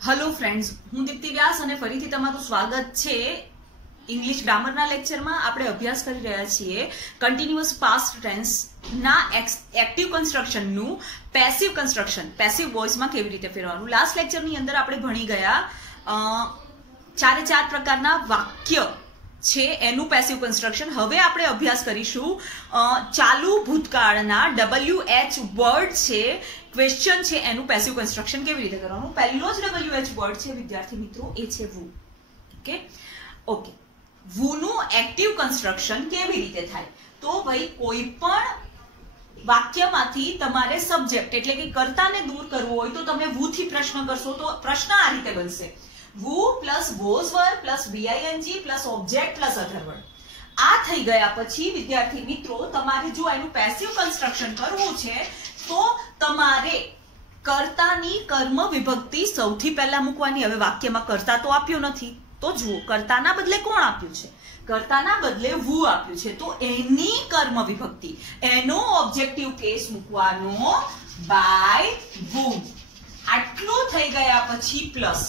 Hello friends, हूँ दीप्ति व्यास અને ફરીથી તમારું સ્વાગત છે ઇંગ્લિશ ગ્રામરના લેક્ચરમાં। આપણે અભ્યાસ કરી રહ્યા છીએ કન્ટિન્યુઅસ પાસ્ટ ટેન્સ ના એક્ટિવ કન્સ્ટ્રક્શન નું પેસિવ કન્સ્ટ્રક્શન પેસિવ વોઇસ માં કેવી રીતે ફેરવવાનું। લાસ્ટ લેક્ચરની અંદર આપણે ભણી ગયા ચારે ચાર પ્રકારના વાક્ય છે એનું પેસિવ કન્સ્ટ્રક્શન। હવે આપણે અભ્યાસ કરીશું ચાલુ ભૂતકાળના WH વર્ડ છે ક્વેશ્ચન છે એનું પેસિવ કન્સ્ટ્રક્શન કેવી રીતે કરવાનું। પહેલો જ WH વર્ડ છે વિદ્યાર્થી મિત્રો, એ છે વુ। ઓકે, વુ નું એક્ટિવ કન્સ્ટ્રક્શન કેવી રીતે થાય? તો ભાઈ કોઈ પણ વાક્યમાંથી તમારે સબ્જેક્ટ એટલે કે કર્તાને દૂર કરવો હોય તો તમે વુ થી પ્રશ્ન કરશો તો પ્રશ્ન આ રીતે બનશે: who plus was word plus VING plus object plus other word. આ થઈ ગયા પછી વિદ્યાર્થી મિત્રો તમારે જો એનું પેસિવ કન્સ્ટ્રક્શન કરવું છે તો તમારે કર્તાની કર્મ વિભક્તિ સૌથી પહેલા મૂકવાની। હવે વાક્યમાં કર્તા તો આપ્યો નથી, તો જુઓ કર્તાના બદલે કોણ આપ્યું છે? કર્તાના બદલે વુ આપ્યું છે, તો એની કર્મ વિભક્તિ એનો ઓબ્જેક્ટિવ કેસ મૂકવાનો બાય વુ। આટલું થઈ ગયા પછી પ્લસ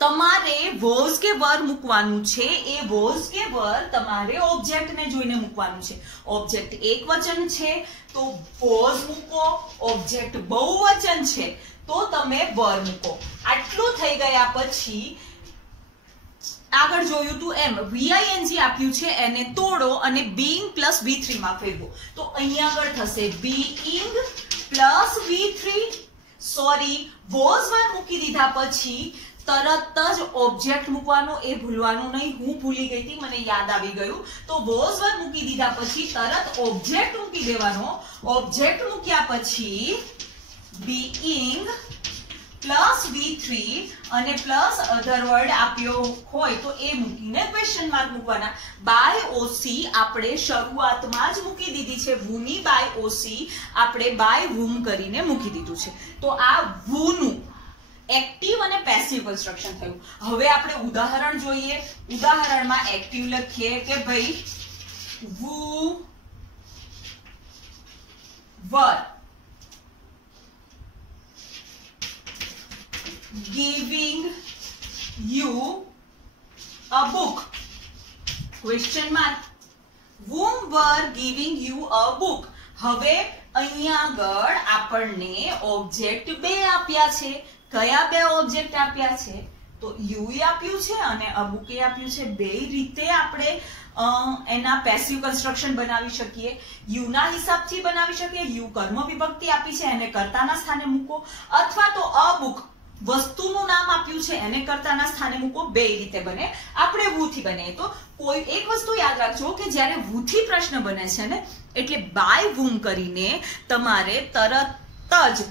તમારે વોઝ કે વર મૂકવાનું છે। એ વોઝ કે વર તમારે ઓબ્જેક્ટ ને જોઈને મૂકવાનું છે। ઓબ્જેક્ટ એક વચન છે તો વોઝ મૂકો, ઓબ્જેક્ટ બહુવચન છે તો તમે વર મૂકો। આટલું થઈ ગયા પછી આગળ જોયું તું એમ VING આપ્યું છે એને તોડો અને being પ્લસ V3 માં ફેરવો, તો અહીંયા આગળ થશે being plus V3। Sorry, was વર મૂકી દીધા પછી તરત જ ઓબ્જેક્ટ મૂકવાનો, એ ભૂલવાનું નહીં। હું ભૂલી ગઈ હતી, મને યાદ આવી ગયું। તો વોઝ વર મૂકી દીધા પછી તરત ઓબ્જેક્ટ મૂકી દેવાનો। ઓબ્જેક્ટ મૂક્યા પછી being પ્લસ V3 અને પ્લસ અધર વર્ડ આપ્યો હોય તો એ મૂકીને ક્વેશ્ચન માર્ક મૂકવાના। બાય OC આપણે શરૂઆતમાં જ મૂકી દીધી છે, વુની બાય OC આપણે બાય વુમ કરીને મૂકી દીધું છે। તો આ વુનું એક્ટિવ અને પેસિવ કન્સ્ટ્રક્શન થયું। હવે આપણે ઉદાહરણ જોઈએ। ઉદાહરણમાં એક્ટિવ લખીએ કે ભાઈ વુ વર giving you a book question mark। whom were giving you a book। હવે અહીંયા આગળ આપણને ઓબ્જેક્ટ બે આપ્યા છે। કયા બે ઓબ્જેક્ટ આપ્યા છે? તો યુ આપ્યું છે અને અ બુક આપ્યું છે। બે રીતે આપણે એના પેસિવ કન્સ્ટ્રક્શન બનાવી શકીએ। યુ ના હિસાબથી બનાવી શકીએ। યુ કર્મ વિભક્તિ આપી છે એને કર્તાના સ્થાને મૂકો, અથવા તો અ બુક વસ્તુનું નામ આપ્યું છે એને કર્તાના સ્થાને મૂકો। બે રીતે બને। આપણે વુ થી બને તો કોઈ એક વસ્તુ યાદ રાખજો કે જ્યારે વુ થી પ્રશ્ન બને છે ને એટલે બાય વુમ કરીને તમારે તરત જ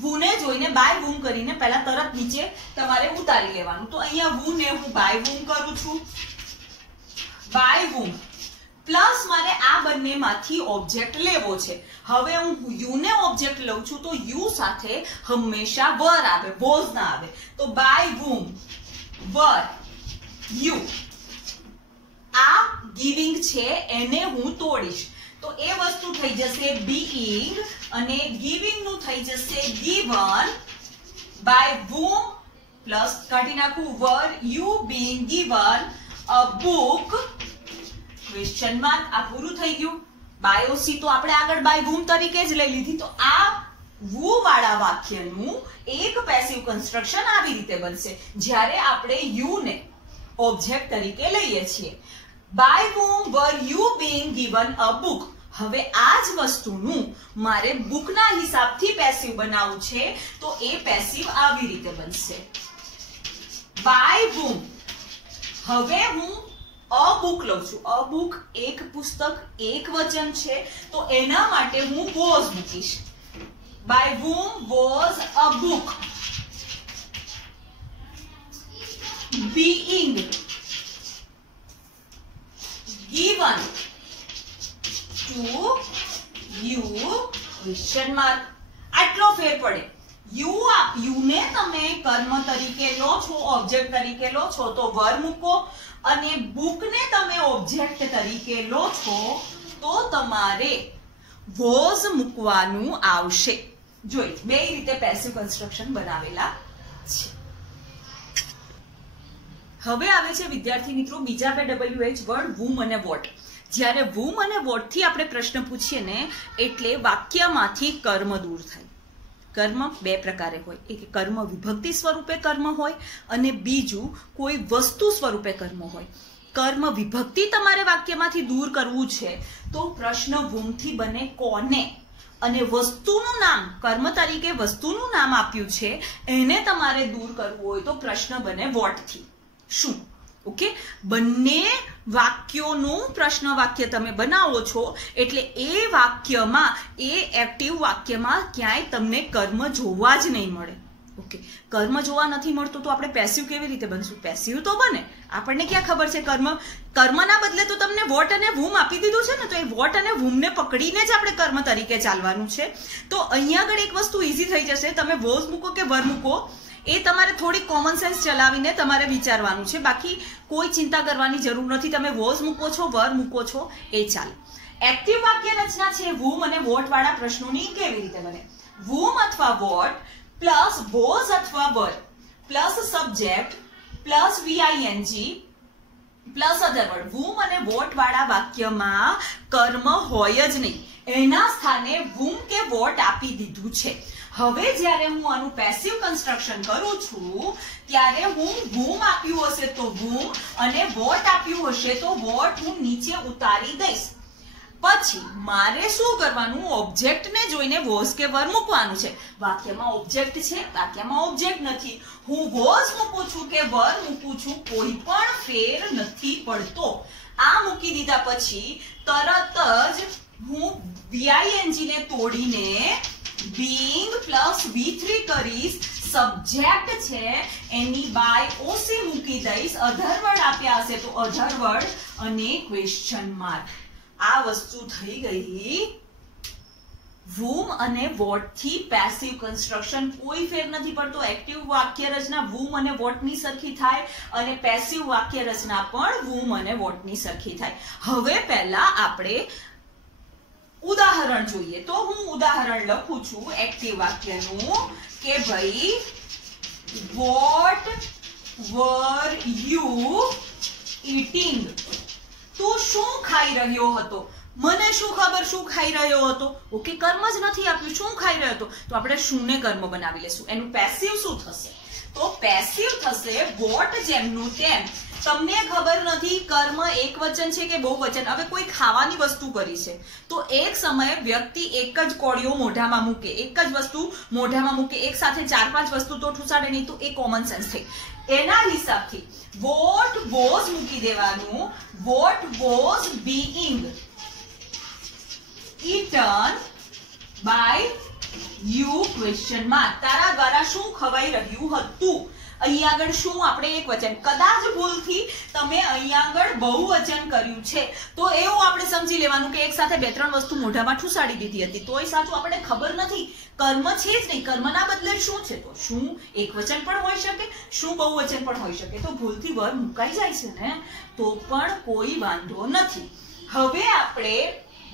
વુને જોઈને બાય વુમ કરીને પહેલા તરત નીચે તમારે ઉતારી લેવાનું। તો અહીંયા વુ ને હું બાય વુમ કરું છું, બાય વુમ પ્લસ મારે આ બંનેમાંથી ઓબ્જેક્ટ લેવો છે। હવે હું યુ ને ઓબ્જેક્ટ લઉં છું તો યુ સાથે હંમેશા વર આવે, વોઝ ના આવે। તો બાય વુમ વર યુ, આ ગિવિંગ છે એને હું તોડીશ તો એ વસ્તુ થઈ જશે being અને giving નું થઈ જશે given by whom પ્લસ કાઢી નાખું were you being given a book question mark. આ પૂરું થઈ ગયું। બાય OC તો આપણે આગળ બાય whom તરીકે જ લઈ લીધી। તો આ વુ વાળા વાક્યનું એક પેસિવ કન્સ્ટ્રક્શન આવી રીતે બનશે જ્યારે આપણે યુ ને ઓબ્જેક્ટ તરીકે લઈએ છીએ। by whom were you being given a book। હવે આ જ વસ્તુનું મારે બુકના હિસાબથી પેસિવ બનાવવું છે તો એ પેસિવ આવી રીતે બનશે by whom। હવે હું અ બુક લઉં છું, અ બુક એક પુસ્તક એક વચન છે તો એના માટે હું વોઝ મૂકીશ। by whom was a book being given to you question mark। આટલો ફેર પડે। યુ ને તમે કર્મ તરીકે લો છો, ઓબ્જેક્ટ તરીકે લો છો તો વર મૂકો, અને બુક ને તમે ઓબ્જેક્ટ તરીકે લો છો તો તમારે વોઝ મૂકવાનું આવશે। જોઈ બે રીતે પેસિવ કન્સ્ટ્રક્શન બનાવેલા છે. હવે આવે છે વિદ્યાર્થી મિત્રો બીજા બે WH વર્ડ વૂમ અને વોટ. જ્યારે વૂમ અને વોટ થી આપણે પ્રશ્ન પૂછીએ ને એટલે વાક્યમાંથી કર્મ દૂર થાય. કર્મ બે પ્રકારે હોય, એક કર્મ વિભક્તિ સ્વરૂપે કર્મ હોય અને બીજું કોઈ વસ્તુ સ્વરૂપે કર્મ હોય. કર્મ વિભક્તિ તમારે વાક્યમાંથી દૂર કરવું છે તો પ્રશ્ન વૂમથી બને કોને, અને વસ્તુનું નામ કર્મ તરીકે વસ્તુનું નામ આપ્યું છે એને તમારે દૂર કરવું હોય તો પ્રશ્ન બને વોટથી. શું? ઓકે, બંને વાક્યોનું પ્રશ્ન વાક્ય તમે બનાવો છો એટલે એ વાક્યમાં, એ એક્ટિવ વાક્યમાં ક્યાંય તમને કર્મ જોવા જ નહીં મળે. ઓકે, કર્મ જોવા નથી મળતું તો આપણે પેસિવ કેવી રીતે બનશું? પેસિવ તો બને. આપણને ક્યાં ખબર છે કર્મના બદલે તો તમને વોટ અને વૂમ આપી દીધું છે ને, તો એ વોટ અને વૂમને પકડીને જ આપણે કર્મ તરીકે ચાલવાનું છે. તો અહીંયા આગળ એક વસ્તુ ઈઝી થઈ જશે. તમે વોઝ મૂકો કે વર મૂકો એ તમારે થોડી કોમન સેન્સ ચલાવીને તમારે વિચારવાનું છે. બાકી કોઈ ચિંતા કરવાની જરૂર નથી. તમે વોઝ મૂકો છો, વર મૂકો છો, એ ચાલે. એક્ટિવ વાક્ય રચના છે વૂમ અને વોટ વાળા પ્રશ્નોની કેવી રીતે બને? વૂમ અથવા વોટ પ્લસ વોઝ અથવા were plus subject plus VING plus other word. Whom અને વોટ વાળા વાક્યમાં કર્મ હોય જ નહીં. એના સ્થાને વૂમ કે વોટ આપી દીધું છે. હવે જ્યારે હું આનું પેસિવ કન્સ્ટ્રક્શન કરું છું ત્યારે હું વૂમ આપ્યું હશે તો વૂમ અને વોટ આપ્યું હશે તો વોટ હું નીચે ઉતારી દઈશ. પછી મારે શું કરવાનું? ઓબ્જેક્ટને જોઈને વોઝ કે વર મૂકવાનું છે. વાક્યમાં ઓબ્જેક્ટ છે, વાક્યમાં ઓબ્જેક્ટ નથી. હું વોઝ મૂકું છું કે વર મૂકું છું કોઈ પણ ફેર નથી પડતો. આ મૂકી દીધા પછી તરત જ હું VING ને તોડીને being પ્લસ V3 કરીશ. સબ્જેક્ટ છે એની બાય OC મૂકી દઈશ. અધર વર્ડ આપ્યા હશે તો અધર વર્ડ અને ક્વેશ્ચન માર્ક. આ વસ્તુ થઈ ગઈ વૂમ અને વોટ થી પેસિવ કન્સ્ટ્રક્શન. કોઈ ફેર નથી પડતો. એક્ટિવ વાક્ય રચના વૂમ અને વોટ ની સરખી થાય અને પેસિવ વાક્ય રચના પણ વૂમ અને વોટ ની સરખી થાય. હવે પહેલા આપણે ઉદાહરણ જોઈએ. તો હું ઉદાહરણ લખું છું એક્ટિવ વાક્યનું કે ભાઈ વોટ વર યુ ઈટિંગ? તું શું ખાઈ રહ્યો હતો? મને શું ખબર શું ખાઈ રહ્યો હતો? ઓકે, કર્મ જ નથી આપ્યું. શું ખાઈ રહ્યો હતો? તો આપણે શું ને કર્મ બનાવી લેશું. એનું પેસિવ શું થશે? તો પેસિવ થશે વોટ જેમનું તેમ. તમને ખબર નથી કર્મ એક વચન છે કે બહુવચન. હવે કોઈ ખાવાની વસ્તુ કરી છે તો એક સમયે વ્યક્તિ એક જ કોળીઓ મોઢામાં મૂકે, એક જ વસ્તુ મોઢામાં મૂકે, એક સાથે 4-5 વસ્તુ તો ઠુસાડે નહીં. તો એ કોમન સેન્સ થઈ. એના હિસાબથી વોટ વોઝ મૂકી દેવાનું. What was being eaten by you question mark. તારા દ્વારા શું ખવાઈ રહ્યું હતું? અહીંયા આગળ શું આપણે એક વચન, કદાચ ભૂલથી તમે અહીંયા આગળ બહુવચન કર્યું છે તો એવું આપણે સમજી લેવાનું કે એક સાથે 2-3 વસ્તુ મોઢામાં ઠુસાડી દીધી હતી. તોય સાચું આપણને ખબર નથી. કર્મ છે જ નહીં. કર્મના બદલે શું છે? તો શું એક વચન પણ હોઈ શકે, શું બહુવચન પણ હોઈ શકે. તો ભૂલથી વર મુકાઈ જાય છે ને તો પણ કોઈ વાંધો નથી. હવે આપણે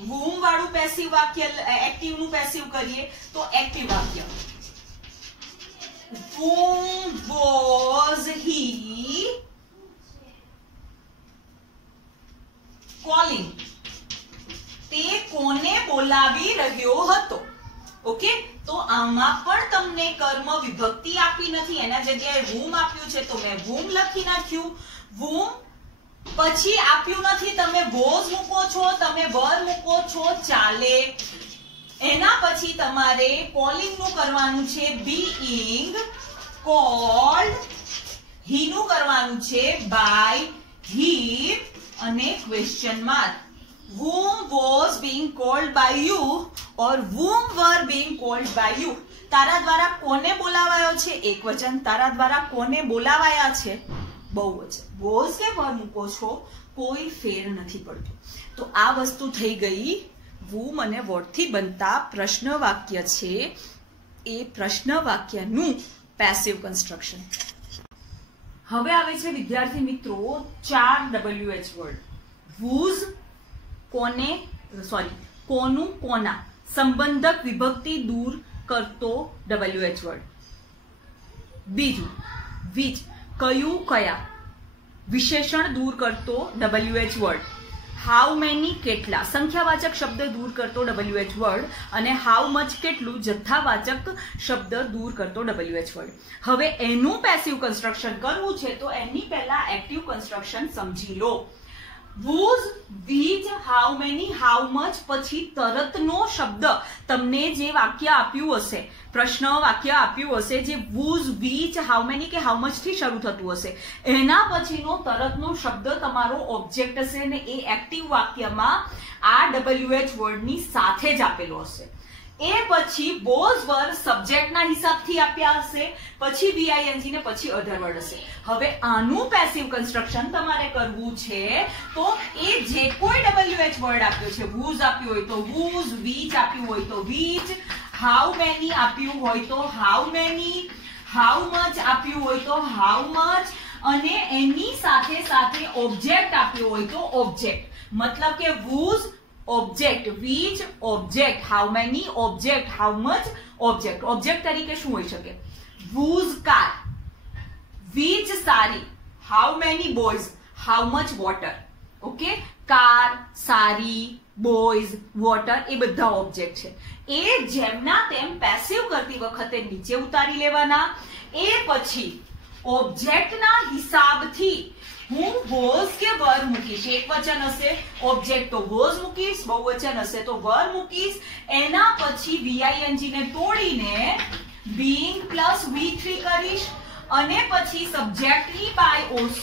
વૂમ વાળું પેસિવ વાક્ય, એક્ટિવ નું પેસિવ કરીએ તો એક્ટિવ વાક્ય whom was he calling? તે કોને બોલાવી રહ્યો હતો? ઓકે, તો આમાં પણ તમને કર્મ વિભક્તિ આપી નથી. એના જગ્યાએ whom આપ્યું છે તો મેં whom લખી નાખ્યું. whom પછી આપ્યું નથી, તમે was મૂકો છો, તમે were મૂકો છો, ચાલે. એના પછી તમારે કોલિંગ નું કરવાનું છે being called. he નું કરવાનું છે by he અને question mark. whom was being called by you or whom were being called by you? તારા દ્વારા કોને બોલાવાયો છે? એક વચન. તારા દ્વારા કોને બોલાવાયા છે? બહુવચન. was કે were મૂકો છો કોઈ ફેર નથી પડતો. તો આ વસ્તુ થઈ ગઈ whom અને what થી બનતા પ્રશ્ન વાક્ય છે એ પ્રશ્ન વાક્યનું પેસિવ કન્સ્ટ્રક્શન. હવે આવે છે વિદ્યાર્થી મિત્રો 4 WH વર્ડ. whose કોને, સોરી કોનું કોના, સંબંધક વિભક્તિ દૂર કરતો WH વર્ડ. બીજું which કયું કયા વિશેષણ દૂર કરતો WH વર્ડ. હાઉ મેની કેટલા સંખ્યાવાચક શબ્દ દૂર કરતો WH વર્ડ અને હાઉ મચ કેટલું જથ્થાવાચક શબ્દ દૂર કરતો WH વર્ડ. હવે એનું પેસિવ કન્સ્ટ્રક્શન કરવું છે તો એની પહેલા એક્ટિવ કન્સ્ટ્રક્શન સમજી લો. whose, which, how many, how much પછી તરતનો શબ્દ તમને જે વાક્ય આપ્યું હશે, પ્રશ્ન વાક્ય આપ્યું હશે, જે whose, which, how many કે how much થી શરૂ થતું હશે, એના પછીનો તરતનો શબ્દ તમારો ઓબ્જેક્ટ હશે ને એ એક્ટિવ વાક્યમાં આ WH વર્ડની સાથે જ આપેલો હશે. એ પછી બોઝ વર્ડ સબ્જેક્ટના હિસાબથી આપ્યા હશે, પછી VING ને પછી અધર વર્ડ હશે. હવે આનું પેસિવ કન્સ્ટ્રક્શન તમારે કરવું છે તો એ જે કોઈ WH વર્ડ આપ્યો છે, whose આપ્યું હોય તો whose, which આપ્યું હોય તો which, how many આપ્યું હોય તો how many, how much આપ્યું હોય તો how much અને એની સાથે સાથે ઓબ્જેક્ટ આપ્યું હોય તો ઓબ્જેક્ટ. મતલબ કે whose object, which object, how many object, how much object. object તરીકે શું હોઈ શકે? whose car, which sari, how many boys, how much water. Okay, car, સારી, બોયઝ, વોટર એ બધા ઓબ્જેક્ટ છે. એ જેમના તેમ પેસિવ કરતી વખતે નીચે ઉતારી લેવાના. એ પછી ઓબ્જેક્ટના હિસાબથી હું વોઝ કે વર મૂકીશ. એક વચન હશે ઓબ્જેક્ટ તો વોઝ મૂકીશ, બહુવચન હશે તો વર મૂકીશ. એના પછી VING ને તોડીને being પ્લસ V3 કરીશ અને પછી સબ્જેક્ટની બાય OC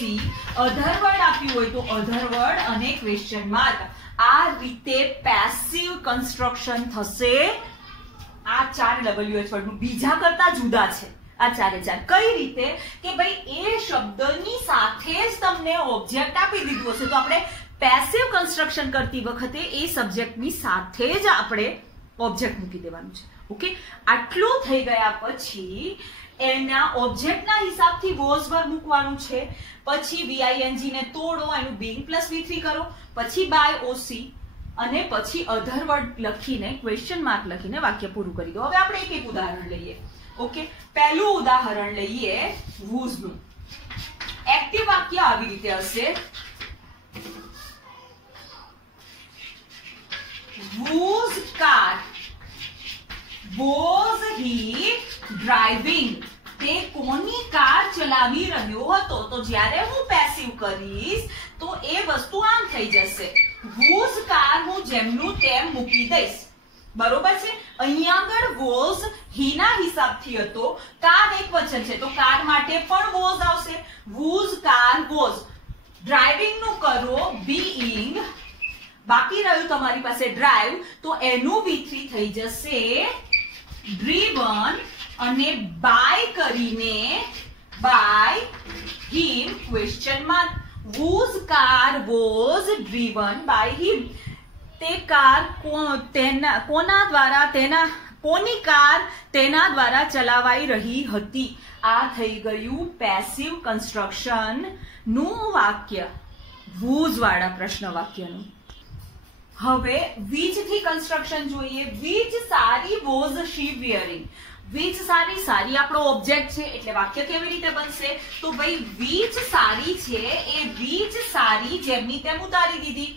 અધર વર્ડ આપ્યું હોય તો અધર વર્ડ અને ક્વેશ્ચન માર્ક. આ રીતે પેસિવ કન્સ્ટ્રક્શન થશે. આ 4 WH વર્ડનું બીજા કરતા જુદા છે આ ચારે ચાર. કઈ રીતે કે ભાઈ એ શબ્દની સાથે જ તમને ઓબ્જેક્ટ આપી દીધું હશે તો આપણે પેસિવ કન્સ્ટ્રક્શન કરતી વખતે એ સબ્જેક્ટની સાથે જ આપણે ઓબ્જેક્ટ મૂકી દેવાનું છે. ઓકે, આટલું થઈ ગયા પછી એના ઓબ્જેક્ટના હિસાબથી વોઝ વર્ડ મૂકવાનું છે. પછી VING ને તોડો, એનું being પ્લસ V3 કરો, પછી બાય OC અને પછી અધર વર્ડ લખીને ક્વેશ્ચન માર્ક લખીને વાક્ય પૂરું કરી દો. હવે આપણે એક ઉદાહરણ લઈએ. ઓકે, પહેલું ઉદાહરણ લઈએ whose નું. એક્ટિવ વાક્ય આવી રીતે હશે. whose car was he driving. તે કોની કાર ચલાવી રહ્યો હતો. તો જ્યારે હું પેસિવ કરીશ તો એ વસ્તુ આમ થઈ જશે. whose car હું જેમનું તેમ મૂકી દઈશ. બરોબર છે. અહીંયા આગળ વોઝ હીના હિસાબથી હતો, કાર એક વચન છે તો કાર માટે પણ વોઝ આવશે. whose car was. ડ્રાઇવિંગ નું કરો being, બાકી રહ્યું તમારી પાસે ડ્રાઈવ તો એનું V3 થઈ જશે driven અને બાય કરીને by him question mark. whose car was driven by him. તે કાર કોના દ્વારા કોની કાર તેના દ્વારા ચલાવાઈ રહી હતી. આ થઈ ગયું પેસિવ કન્સ્ટ્રક્શન નું વાક્ય, whose વાળા પ્રશ્ન વાક્યનું. હવે which થી કન્સ્ટ્રક્શન જોઈએ. which સારી was she wearing. which સારી, સારી આપણો ઓબ્જેક્ટ છે એટલે વાક્ય કેવી રીતે બનશે તો ભાઈ which સારી છે એ which સારી જેમની તેમ ઉતારી દીધી.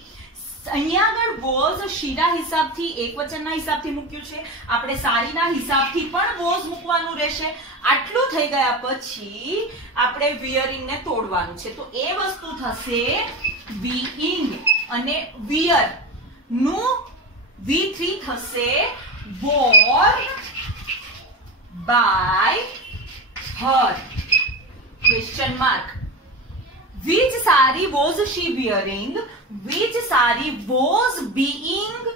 અહીંયા આગળ was શીના હિસાબથી એક વચનના હિસાબથી મૂક્યું છે, આપણે સારીના હિસાબથી પણ was મૂકવાનું રહેશે. આટલું થઈ ગયા પછી આપણે wearing ને તોડવાનું છે તો એ વસ્તુ થશે being અને wear નું V3 થશે worn by her question mark. which sari was she wearing. which sari was being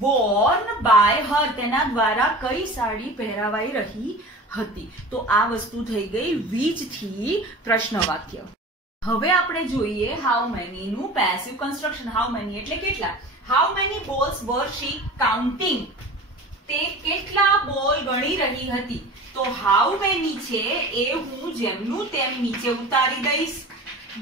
worn by her. તેના દ્વારા કઈ સાડી પહેરાવાઈ રહી હતી. તો આ વસ્તુ થઈ ગઈ which થી પ્રશ્ન વાક્ય. હવે આપણે જોઈએ how many નું પેસિવ કન્સ્ટ્રક્શન. how many એટલે કેટલા. how many balls were she counting. તે કેટલા બોલ ગણી રહી હતી. તો how many છે એ હું જેમનું તેમ નીચે ઉતારી દઈશ.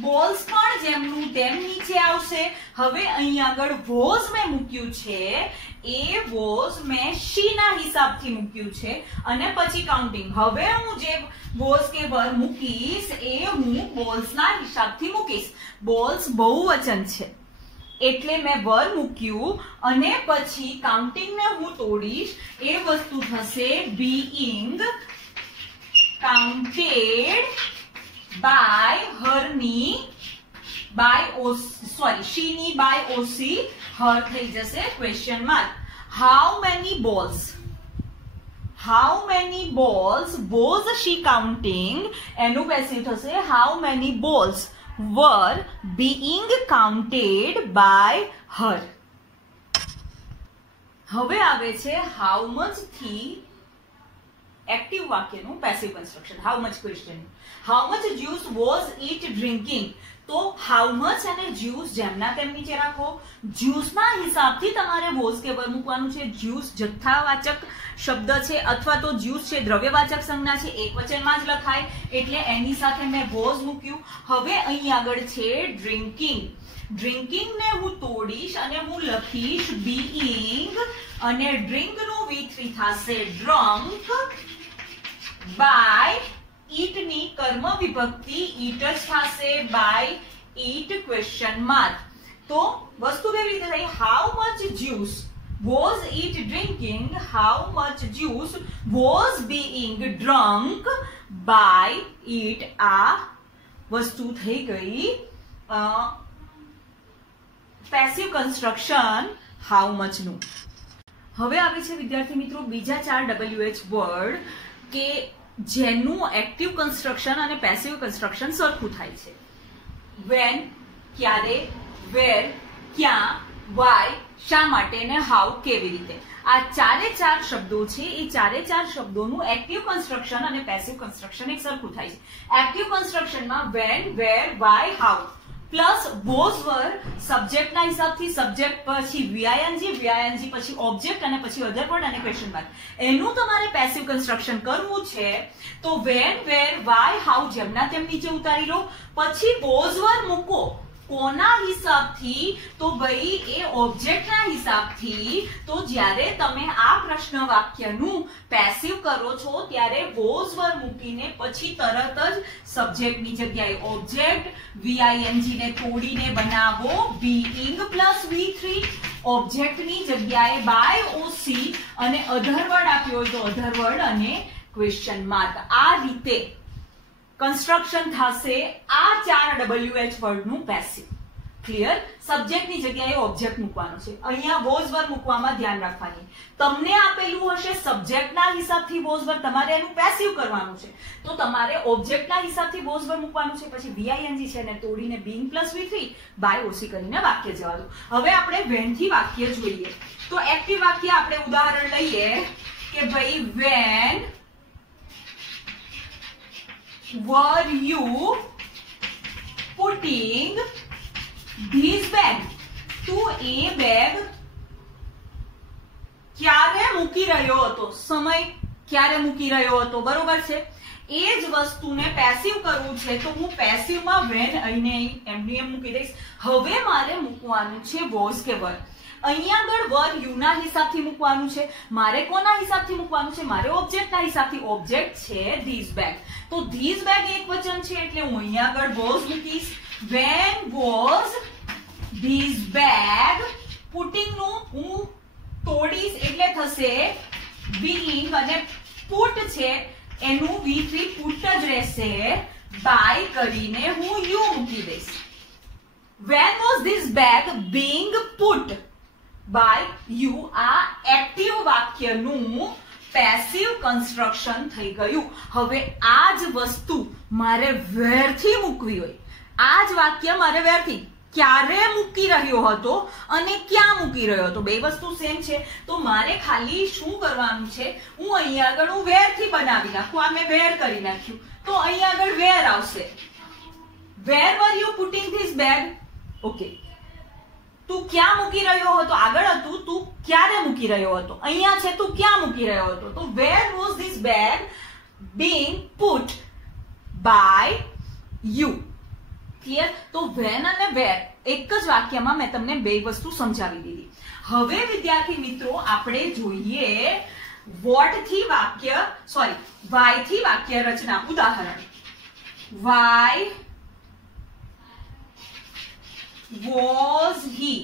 બોલ્સ પણ જેમનું તેમ નીચે આવશે. હવે અહીં આગળ વોઝ મેં મૂક્યું છે, એ વોઝ મેં શી ના હિસાબથી મૂક્યું છે અને પછી કાઉન્ટિંગ. હવે હું જે વોઝ કે વર મૂકીશ એ હું બોલ્સ ના હિસાબથી મૂકીશ. બોલ્સ બહુવચન છે એટલે મેં વર મૂક્યું અને પછી કાઉન્ટિંગ ને હું તોડીશ. એ વસ્તુ થશે being counted by her ની by she ની by oc her થઈ જશે question mark. how many balls was she counting? એનું પેસિવ થશે how many balls were being counted by her. હવે આવે છે how much થી એક્ટિવ વાક્યનું passive construction. how much question. how much juice was it drinking? તો how much અને juice જેમના તેમ નીચે રાખો. જ્યુસ ના હિસાબથી તમારે વોઝ કે વર મૂકવાનું છે. જ્યુસ જથ્થાવાચક શબ્દ છે અથવા તો જ્યુસ છે દ્રવ્યવાચક સંજ્ઞા છે, એકવચનમાં જ લખાય એટલે એની સાથે મેં વોઝ મૂક્યું. હવે અહીં આગળ છે ડ્રિંકિંગ. ડ્રિંકિંગ ને હું તોડીશ અને હું લખીશ being અને ડ્રિંક નું V3 થશે drunk by eat ની કર્મ વિભક્તિ eat જ થશે by eat question mark. તો વસ્તુ કેવી રીતે થઈ? how much juice was it drinking? how much juice was being drunk by it? આ વસ્તુ થઈ ગઈ પેસિવ કન્સ્ટ્રક્શન how much નું. હવે આવે છે વિદ્યાર્થી મિત્રો બીજા 4 WH વર્ડ કે જેનું એક્ટિવ કન્સ્ટ્રક્શન અને પેસિવ કન્સ્ટ્રક્શન સરખું થાય છે. when ક્યારે, where ક્યાં, why શા માટે અને how કેવી રીતે. આ ચારે ચાર શબ્દો છે એ ચારે ચાર શબ્દોનું એક્ટિવ કન્સ્ટ્રક્શન અને પેસિવ કન્સ્ટ્રક્શન એક સરખું થાય છે. એક્ટિવ કન્સ્ટ્રક્શનમાં when, where, why, how plus બોઝ વર સબ્જેક્ટના હિસાબથી સબ્જેક્ટ પછી વીઆઈએનજી પછી ઓબ્જેક્ટ અને પછી અધર વર્ડ અને ક્વેશ્ચન માર્ક. એનું તમારે પેસિવ કન્સ્ટ્રક્શન કરવું છે તો વેન, વેર, વાય, હાઉ જેમના તેમ નીચે ઉતારી લો. પછી બોઝ વર મૂકો કોના હિસાબથી? તો ભાઈ એ ઓબ્જેક્ટના હિસાબથી. તો જ્યારે તમે આ પ્રશ્ન વાક્યનું પેસિવ કરો છો ત્યારે બોઝ વર મૂકીને પછી તરત જ સબ્જેક્ટની જગ્યાએ ઓબ્જેક્ટ, વીઆઈએનજી ને તોડીને બનાવો being પ્લસ V3, ઓબ્જેક્ટની જગ્યાએ બાય ઓસી અને અધર વર્ડ આપ્યો હોય તો અધર વર્ડ અને ક્વેશ્ચન માર્ક. આ રીતે કન્સ્ટ્રક્શન થશે આ 4 WH વર્ડનું પેસિવ. ક્લિયર? સબ્જેક્ટની જગ્યાએ ઓબ્જેક્ટ મૂકવાનો છે. અહીંયા વોઝ વર મૂકવામાં ધ્યાન રાખવાની. તમને આપેલું હશે સબ્જેક્ટના હિસાબથી વોઝ વર, તમારે એનું પેસિવ કરવાનું છે તો તમારે ઓબ્જેક્ટના હિસાબથી વોઝ વર મૂકવાનું છે. પછી વીઆઈએનજી છે ને તોડીને being પ્લસ V3 બાય ઓસી કરીને વાક્ય જવા દો. હવે આપણે વેન થી વાક્ય જોઈએ તો એક્ટિવ વાક્ય આપણે ઉદાહરણ લઈએ કે ભાઈ van were you putting this bag? તું એ બેગ ક્યારે મૂકી રહ્યો હતો? સમય ક્યારે મૂકી રહ્યો હતો? બરોબર છે. એ જ વસ્તુને પેસિવ કરવું છે તો હું પેસિવમાં વેન અહીંને એમની એમ મૂકી દઈશ. હવે મારે મૂકવાનું છે વોઝ કે વર. અહીંયા આગળ વર યુ ના હિસાબથી મૂકવાનું છે. મારે કોના હિસાબથી મૂકવાનું છે? મારે ઓબ્જેક્ટના હિસાબથી. ઓબ્જેક્ટ છે ધીસ બેગ. તો ધીસ બેગ એક વચન છે એટલે હું અહીંયા આગળ વોઝ મૂકીશ. when was this bag? Putting નું હું તોડીશ એટલે થશે being અને put છે એનું V3 put જ રહેશે. બાય કરીને હું યુ મૂકી દઈશ. when was this bag being put by you? આ એક્ટિવ વાક્યનું પેસિવ કન્સ્ટ્રક્શન થઈ ગયું. હવે આ જ વસ્તુ મારે વેર થી મૂકવી હોય, આ જ વાક્ય મારે વેર થી ક્યારે મૂકી રહ્યો હતો અને ક્યાં મૂકી રહ્યો હતો, બે વસ્તુ સેમ છે. તો મારે ખાલી શું કરવાનું છે? હું અહીંયા આગળ હું વેર થી બનાવી નાખું. આ મેં વેર કરી નાખ્યું તો અહીંયા આગળ વેર આવશે. Where were you putting this bag? Okay, તું ક્યાં મૂકી રહ્યો હતો? આગળ હતું તું ક્યારે મૂકી રહ્યો હતો, અહીંયા છે તું ક્યાં મૂકી રહ્યો હતો. તો where was this bag being put by you? Clear? તો વેન અને વેર એક જ વાક્યમાં મેં તમને બે વસ્તુ સમજાવી દીધી. હવે વિદ્યાર્થી મિત્રો આપણે જોઈએ વોટ થી વાક્ય વાય થી વાક્ય રચના. ઉદાહરણ, why was he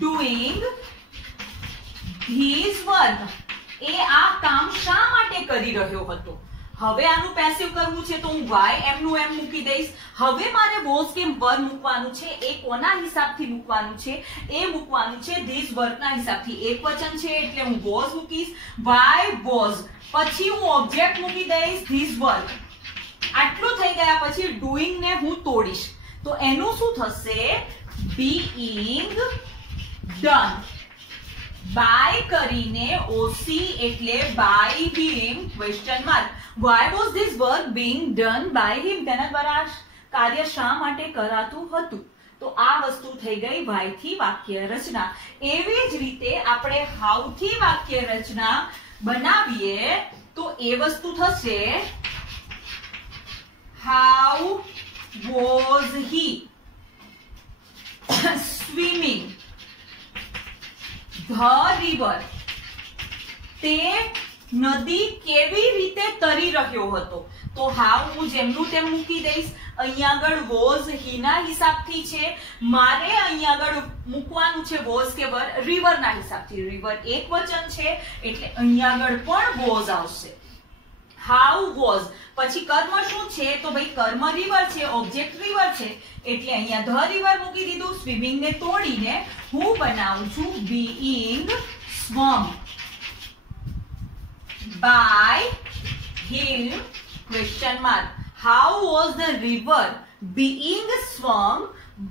doing this work? એ આ કામ શા માટે કરી રહ્યો હતો? હવે આનું પેસિવ કરવું છે તો હું વાય એમ નું એમ મૂકી દઈશ. હવે મારે વોઝ કે વર્ક મૂકવાનું છે. એ કોના હિસાબથી મૂકવાનું છે? એ મૂકવાનું છે ધીસ વર્કના હિસાબથી. એક વચન છે એટલે હું વોઝ મૂકીશ. વાય વોઝ, પછી હું ઓબ્જેક્ટ મૂકી દઈશ ધીસ વર્ક. આટલું થઈ ગયા પછી ડુઈંગ ને હું તોડીશ તો એનું શું થશે? Being done. બાય કરીને ઓસી એટલે by him question mark. Why was this work being done by him? તેના દ્વારા કાર્ય શા માટે કરાતું હતું? તો આ વસ્તુ થઈ ગઈ વાય થી વાક્ય રચના. એવી જ રીતે આપણે હાઉ થી વાક્ય રચના બનાવીએ તો એ વસ્તુ થશે How was he swimming the river? તે નદી કેવી રીતે તરી રહ્યો હતો? તો હાઉ હું જેમનું તેમ મૂકી દઈશ. અહીંયા આગળ વોઝ હી ના હિસાબથી છે. મારે અહીંયા આગળ મૂકવાનું છે વોઝ કે વર રિવર ના હિસાબથી. રિવર એક વચન છે એટલે અહીંયા આગળ પણ વોઝ આવશે. હાઉ વોઝ, પછી કર્મ શું છે? તો ભાઈ કર્મ રિવર છે, ઓબ્જેક્ટ રિવર છે એટલે અહીંયા ધ રિવર મૂકી દીધું. સ્વિમિંગ ને તોડીને હું બનાવું છું being સ્વમ by him question mark. How was the river being swum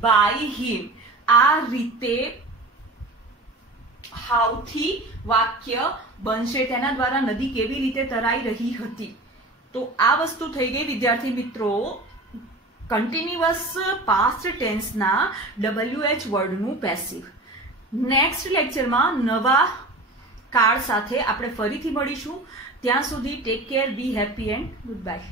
by him? આ રીતે how થી વાક્ય બનશે. તેના દ્વારા નદી કેવી રીતે તરાઈ રહી હતી. તો આ વસ્તુ થઈ ગઈ વિદ્યાર્થી મિત્રો કન્ટિન્યુઅસ પાસ્ટ ટેન્સ ના WH વર્ડનું પેસિવ. નેક્સ્ટ લેક્ચરમાં નવા કાર્ડ સાથે આપણે ફરીથી મળીશું. ત્યાં સુધી take care, B happy and good bye.